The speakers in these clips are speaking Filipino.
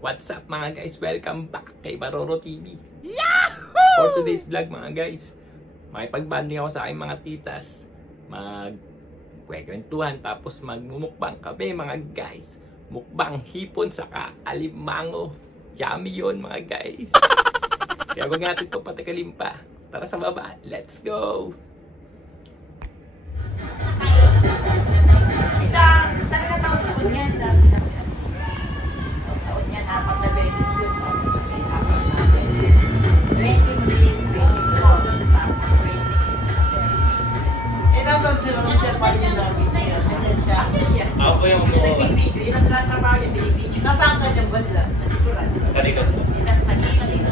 What's up mga guys? Welcome back kay Baroro TV. Yahoo! For today's vlog mga guys, makipagbanding ako sa aking mga titas. Magkwentuhan tapos magmumukbang kami mga guys. Mukbang hipon saka alimango. Yummy yun mga guys. Kaya wag natin ito patikalin pa. Tara sa baba, let's go! Ako yung video, yung nagtatrabaho yung video. Nasaan ka dyan banda? Sa likuran. Sa likod po. Sa gilid.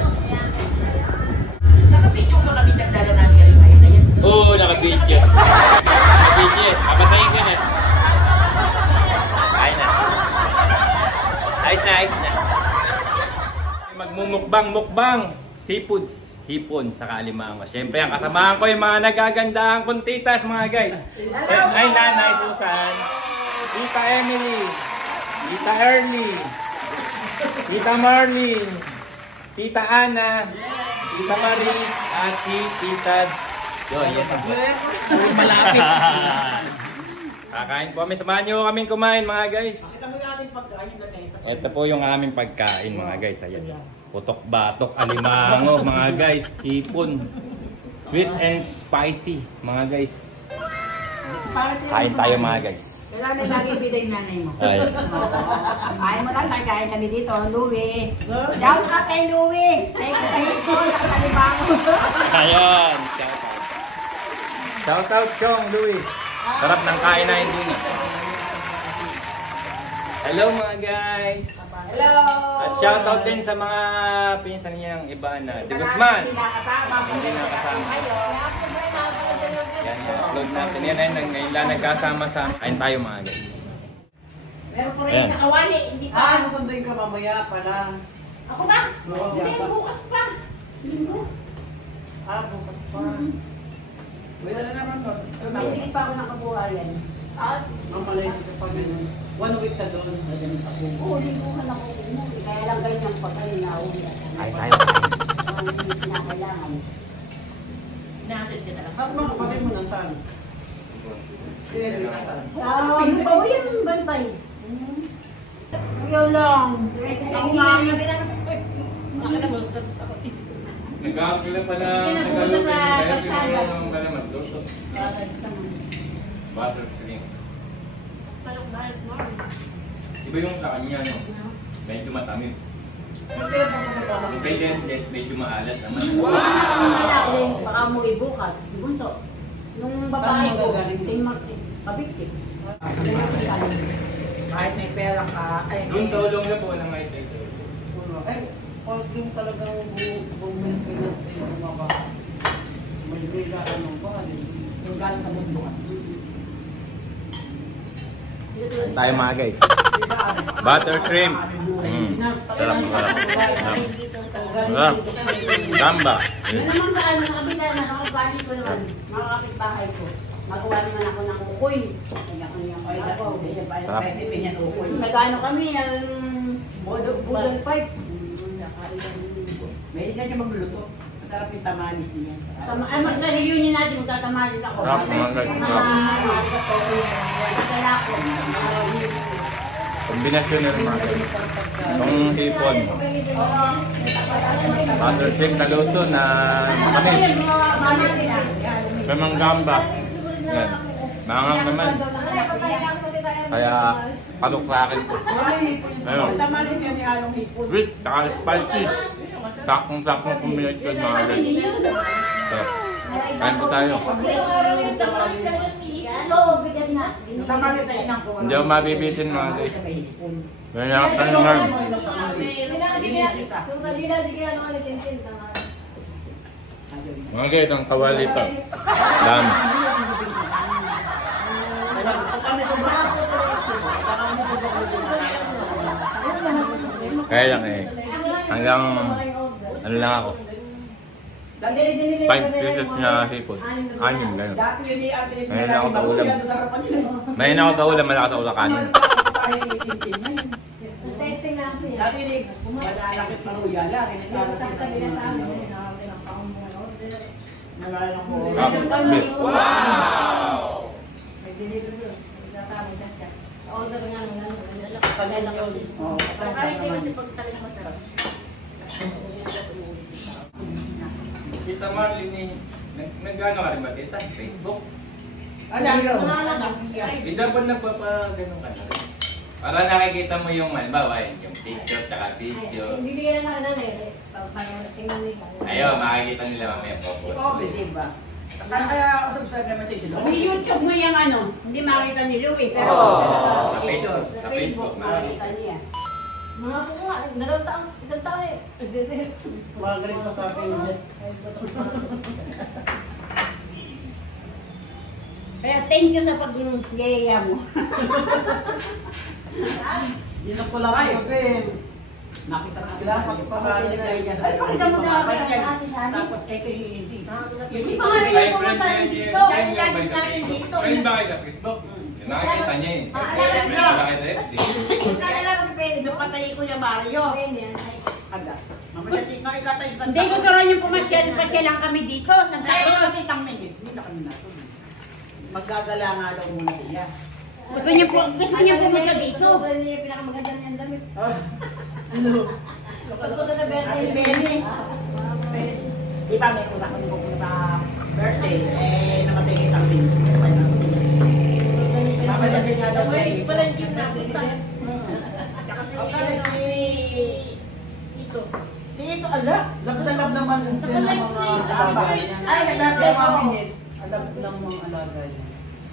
Nakapidyo mo kami nagdala namin yung ayun na yan. Oo, nakabidyo. Nakabidyo. Kapatayin ka na. Ayos na. Ayos na. Magmumukbang seafoods, hipon, saka alimango. Siyempre, ang kasamahan ko yung mga nagagandahang kuntitas mga guys. Ay, Nanay Susan, Tita Emily, Tita Ernie, Tita Marlene, Tita Ana, Tita Maris, at si Tita Joy. Yes, Malapit. Kakain po kami. Samahan nyo kaming kumain mga guys. Pakita mo yung ating pagkain yung nagkaisa. Ito po yung aming pagkain mga guys. Ayan. Putok batok, alimango mga guys. Hipon. Sweet and spicy mga guys. Kain tayo mga guys. Kailangan lagi ibigay yung nanay mo. Ayan. Ayaw mo lang, nagkain kami dito, Louie. Shout out kay Louie. Thank you kay Hipon, sa kalimango. Ayan. Shout out Chong, Louie. Sarap ng kain na hindi na. Hello mga guys. Hello. At shout out din sa mga pinsan niyang iba na De Guzman. Hindi nakasama. Hindi nakasama. Yan, upload natin. Yan, ngayon lang nagkasama sa kain tayo mga guys. Meron po rin nakawali, hindi pa. Sasunduin ka mamaya pala. Ako na? Hindi, bukas pa. Bukas pa. Wala na naman po. Hindi pa ako nakabuhayan. Mamalay ka pa ganun. 1 week ka doon. Oo, libuhan ako. Kaya lang ganyan pa kayo na uwi. Kain tayo. Hindi kinakailangan. Natin kita lang. Mas mga kapatid mo nasaan? Sino nasaan? Ano ba yung bantay? Yun lang. Ako nga. Nagkakila pala, Pinapunta sa kalsada. ng kalaman. Buttercream. Iba yung sa kanya, no? Medyo matamis. Yung kay Dendet, medyo maalat naman. Baka mo ibukas. Ibunto. Nung babae ko, pabiktik. Kahit may pera ka. Doon sa ulong na po ng high-tech. Pag yung talagang bumipinas tayo ng mga may bela anong ba? Yung galing sa mundo. Tayo mga guys. Butter shrimp. Sarap. Gamba. Yun naman ba, nakabila na, nakabali ko naman, mga kapitbahay ko. Magawa naman ako ng ukoy. Sarap. Nagano kami, ang budong pipe. May hindi siya magluluto. Masarap yung tamanis niya. Ay, mag-reunion natin, magtatamalit ako. Sarap mga guys. Kombinasyon na rin mga guys. Itong hipon. Butter shrimp na luto na matamis. Kamang gamba. Yan. Mangang naman. Kaya paluklakin po. Ayun. Tamanis niya may halong hipon. Sweet, saka spicy. Takong-takong kombinasyon mga guys. So, kain po tayo. Hindi ako mabibitin mga guys. Ganyan ako tayo nga. Mga guys, ang kawali pa. Dami. Kaya lang eh. Hanggang ano lang ako. 5 pieces na hipon. 6 ganun. Ngayon ako taulam. Ngayon ako taulam, malaki sa ulam kanin. Testing na Dati rin, malalakit pa ruya lang. Nalala ko. Wow! Kanila yun. Kita Marlene, nag-ano ka rin ba kita? Facebook? Dapat nagpapaganon ka na rin. Para nakikita mo yung, halimbawa, yung picture tsaka video. Ayaw, makikita nila mamaya po. Diba? Kaya ako subscribe naman sa YouTube. May YouTube mo yung ano, hindi makita ni Louie, pero Sa Facebook, sa Facebook, makita niya. Mga po nga, 2 taon, 1 taon eh. Magaling pa sa akin. Kaya thank you sa pag-gaya mo. Yun ang pula kayo, Ben. Nakita na Kailangan pagpapahali na yun. Ay, pakita mo na ako yan. Tapos eh kayo hindi. Hindi pa nga rin pumunta rin dito. Kaya yan natin dito. Ayun ba kayo sa Facebook? Yung nakikita niya eh. May nakakita SD. Naalala ko si Penny, doon patay ko yung Mario. Agad. Makikatay sa Hindi, gusto rin yung pumasyal lang kami dito. Saan tayo? Kasi tangmingit, hindi na kami nato. Magagala nga daw muna sila. Gusto niya pumunta dito. Niya yung pinakamaganda niyang damit. Ano? Pagpunta sa birthday. Ate Benny. Di ba may usap kami pupunta sa birthday, namatay kay tangmingit. Mamalagay nga daw siya dito. Wala yung natin tayo. Dito, ala. Lab naman sila ng mga alagay niya. Ay, nag-birthday ko. Alab ng mga alagay niya.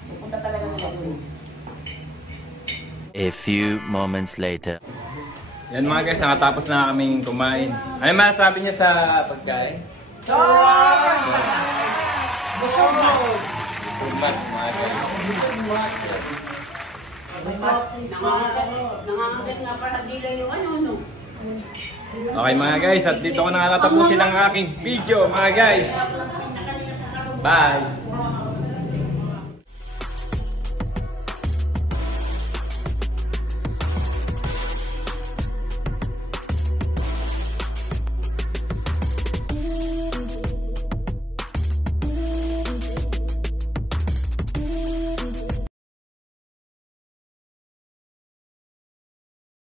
Pupunta talaga nila doon. A few moments later. Yan mga guys, nakatapos na kaming kumain. Ano masasabi niya sa pagkain? Good much mga guys. Nangangagat nga para dila yung ano, no? Okay mga guys, at dito ko na nga natapusin ang aking video mga guys. Bye!